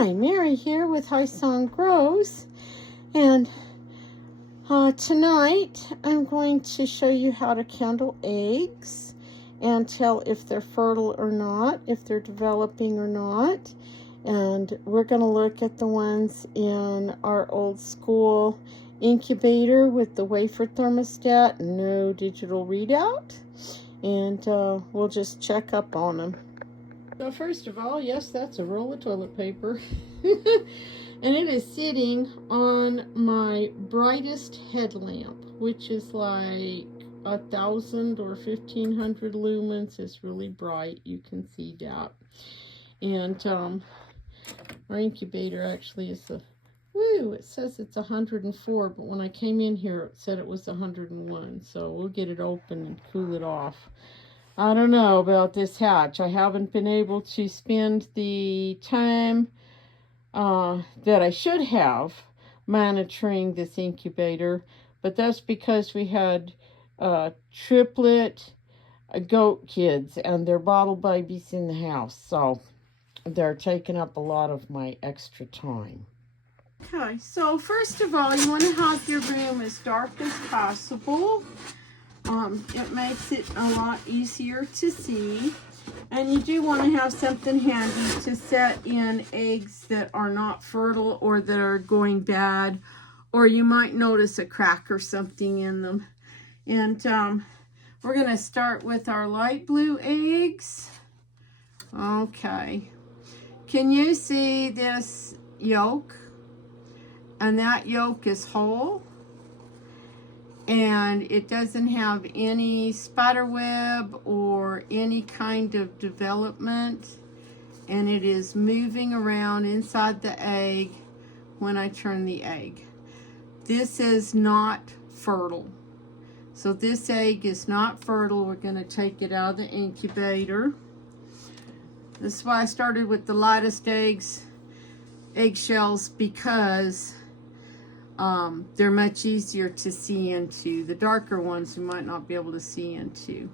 Hi, Mary here with High Song Grows, and tonight I'm going to show you how to candle eggs and tell if they're fertile or not, if they're developing or not. And we're going to look at the ones in our old school incubator with the wafer thermostat, no digital readout, and we'll just check up on them. So first of all, yes, that's a roll of toilet paper. And it is sitting on my brightest headlamp, which is like 1,000 or 1,500 lumens. It's really bright. You can see that. And our incubator actually is it says it's 104, but when I came in here, it said it was 101. So we'll get it open and cool it off. I don't know about this hatch. I haven't been able to spend the time that I should have monitoring this incubator, but that's because we had triplet goat kids and they're bottle babies in the house, so they're taking up a lot of my extra time. Okay, so first of all, you want to have your room as dark as possible. It makes it a lot easier to see. And you do want to have something handy to set in eggs that are not fertile or that are going bad, or you might notice a crack or something in them. And we're going to start with our light blue eggs. Okay. Can you see this yolk? And that yolk is whole. And it doesn't have any spider web or any kind of development, and it is moving around inside the egg when I turn the egg. This is not fertile. So this egg is not fertile. We're going to take it out of the incubator. This is why I started with the lightest eggshells, because they're much easier to see into. The darker ones you might not be able to see into.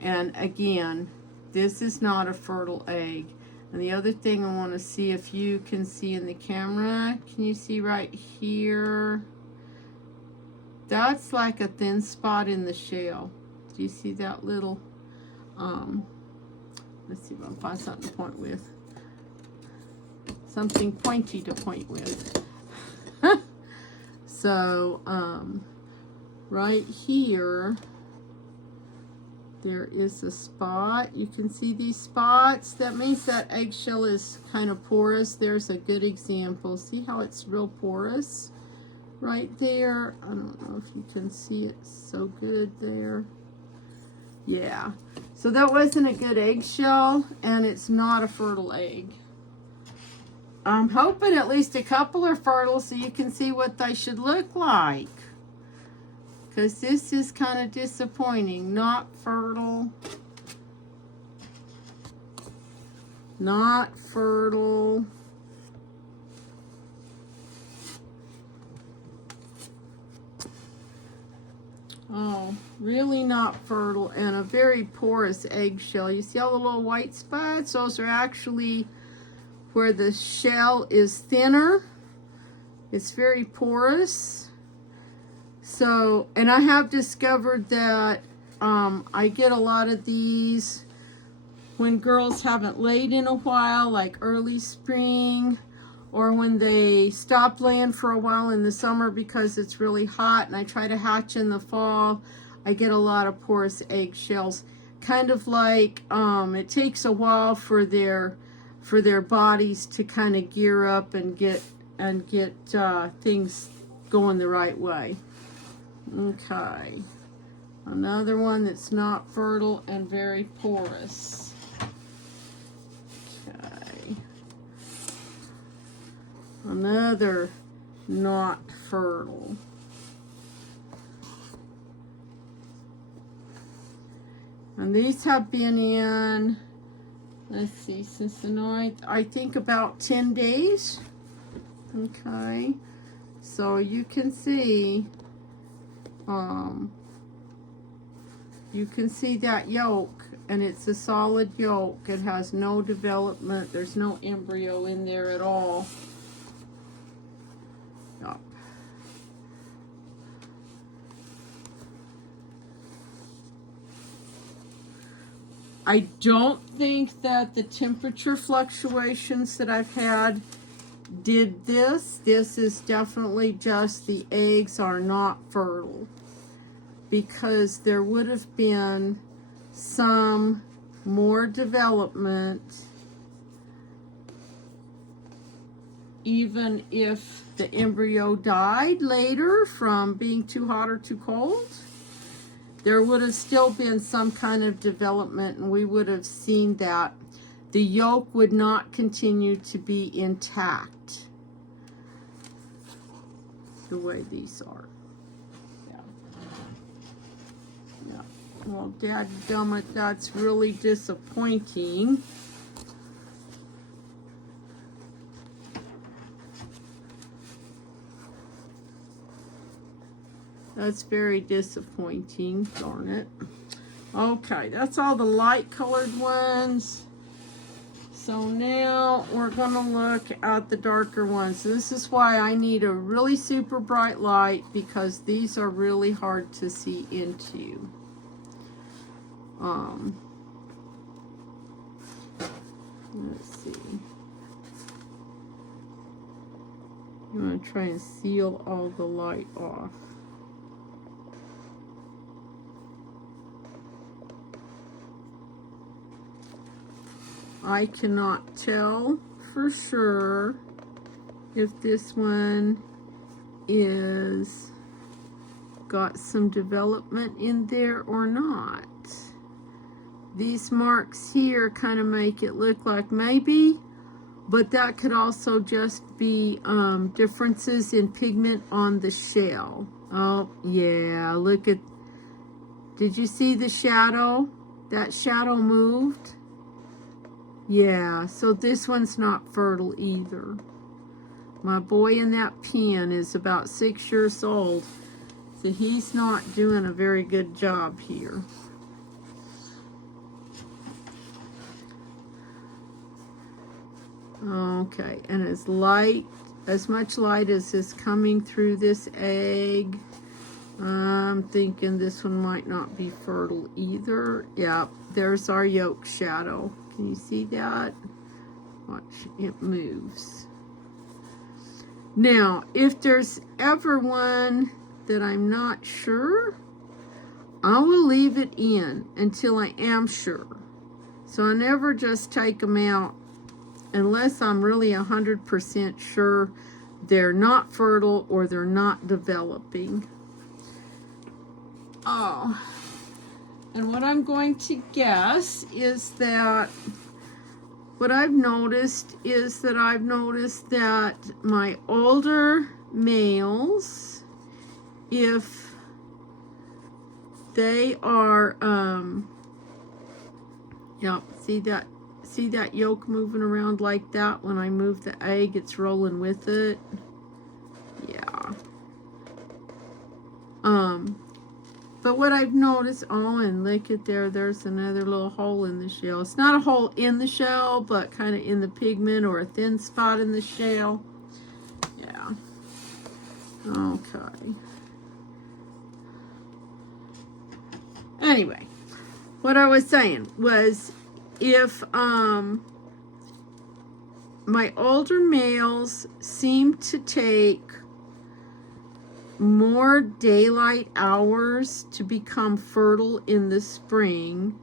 And again, this is not a fertile egg. And the other thing I want to see if you can see in the camera, can you see right here? That's like a thin spot in the shell. Do you see that little, let's see if I can find something to point with. Something pointy to point with. So, right here, there is a spot. You can see these spots. That means that eggshell is kind of porous. There's a good example. See how it's real porous right there? I don't know if you can see it so good there. Yeah. So that wasn't a good eggshell, and it's not a fertile egg. I'm hoping at least a couple are fertile so you can see what they should look like. Because this is kind of disappointing. Not fertile. Not fertile. Oh, really not fertile, and a very porous eggshell. You see all the little white spots? Those are actually where the shell is thinner. It's very porous. So, and I have discovered that I get a lot of these when girls haven't laid in a while, like early spring, or when they stop laying for a while in the summer because it's really hot, and I try to hatch in the fall. I get a lot of porous eggshells. Kind of like it takes a while for their bodies to kind of gear up and get things going the right way. Okay, another one that's not fertile and very porous. Okay, another not fertile. And these have been in, let's see, since the 9th, I think about 10 days. Okay, so you can see that yolk and it's a solid yolk. It has no development. There's no embryo in there at all. Yep. I don't think that the temperature fluctuations that I've had did this. This is definitely just the eggs are not fertile, because there would have been some more development even if the embryo died later from being too hot or too cold. There would have still been some kind of development, and we would have seen that. The yolk would not continue to be intact the way these are. Yeah. Yeah. Well, dadgummit, that's really disappointing. That's very disappointing, darn it. Okay, that's all the light colored ones. So now we're gonna look at the darker ones. This is why I need a really super bright light, because these are really hard to see into. Let's see. I'm gonna try and seal all the light off. I cannot tell for sure if this one is got some development in there or not. These marks here kind of make it look like maybe, but that could also just be differences in pigment on the shell. Oh yeah, look at, did you see the shadow? That shadow moved. Yeah, so this one's not fertile either. My boy in that pen is about 6 years old, so he's not doing a very good job here. Okay, and as much light as is coming through this egg, I'm thinking this one might not be fertile either. Yeah, there's our yolk shadow. Can you see that? Watch, it moves. Now, if there's ever one that I'm not sure, I will leave it in until I am sure. So I never just take them out unless I'm really 100% sure they're not fertile or they're not developing. Oh. And what I'm going to guess is that what I've noticed is that my older males, if they are, yeah, see that yolk moving around like that? When I move the egg, it's rolling with it. Yeah. But what I've noticed, oh, and look at there's another little hole in the shell. It's not a hole in the shell, but kind of in the pigment or a thin spot in the shell. Yeah. Okay. Anyway, what I was saying was, if my older males seem to take more daylight hours to become fertile in the spring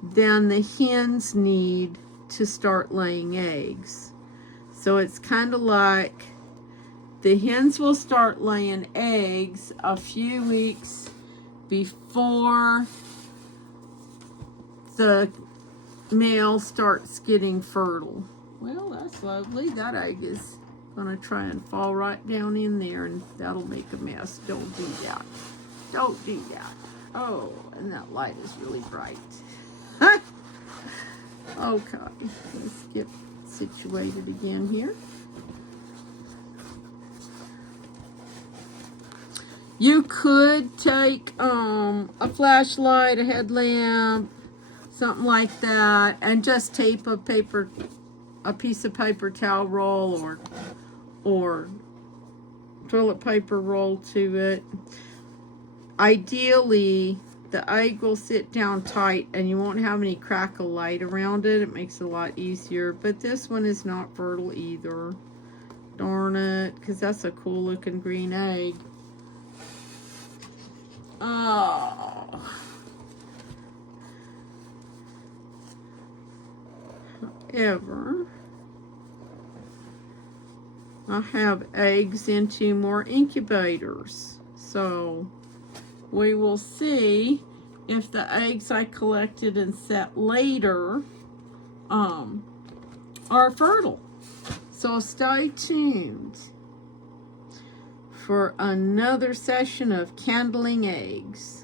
than the hens need to start laying eggs. So it's kind of like the hens will start laying eggs a few weeks before the male starts getting fertile. Well, that's lovely. That egg is gonna try and fall right down in there, and that'll make a mess. Don't do that. Don't do that. Oh, and that light is really bright. Okay, let's get situated again here. You could take a flashlight, a headlamp, something like that, and just tape a piece of paper towel roll or toilet paper roll to it. Ideally, the egg will sit down tight and you won't have any crackle light around it. It makes it a lot easier, but this one is not fertile either. Darn it, because that's a cool looking green egg. Oh. However, I have eggs in 2 more incubators. So we will see if the eggs I collected and set later are fertile. So stay tuned for another session of candling eggs.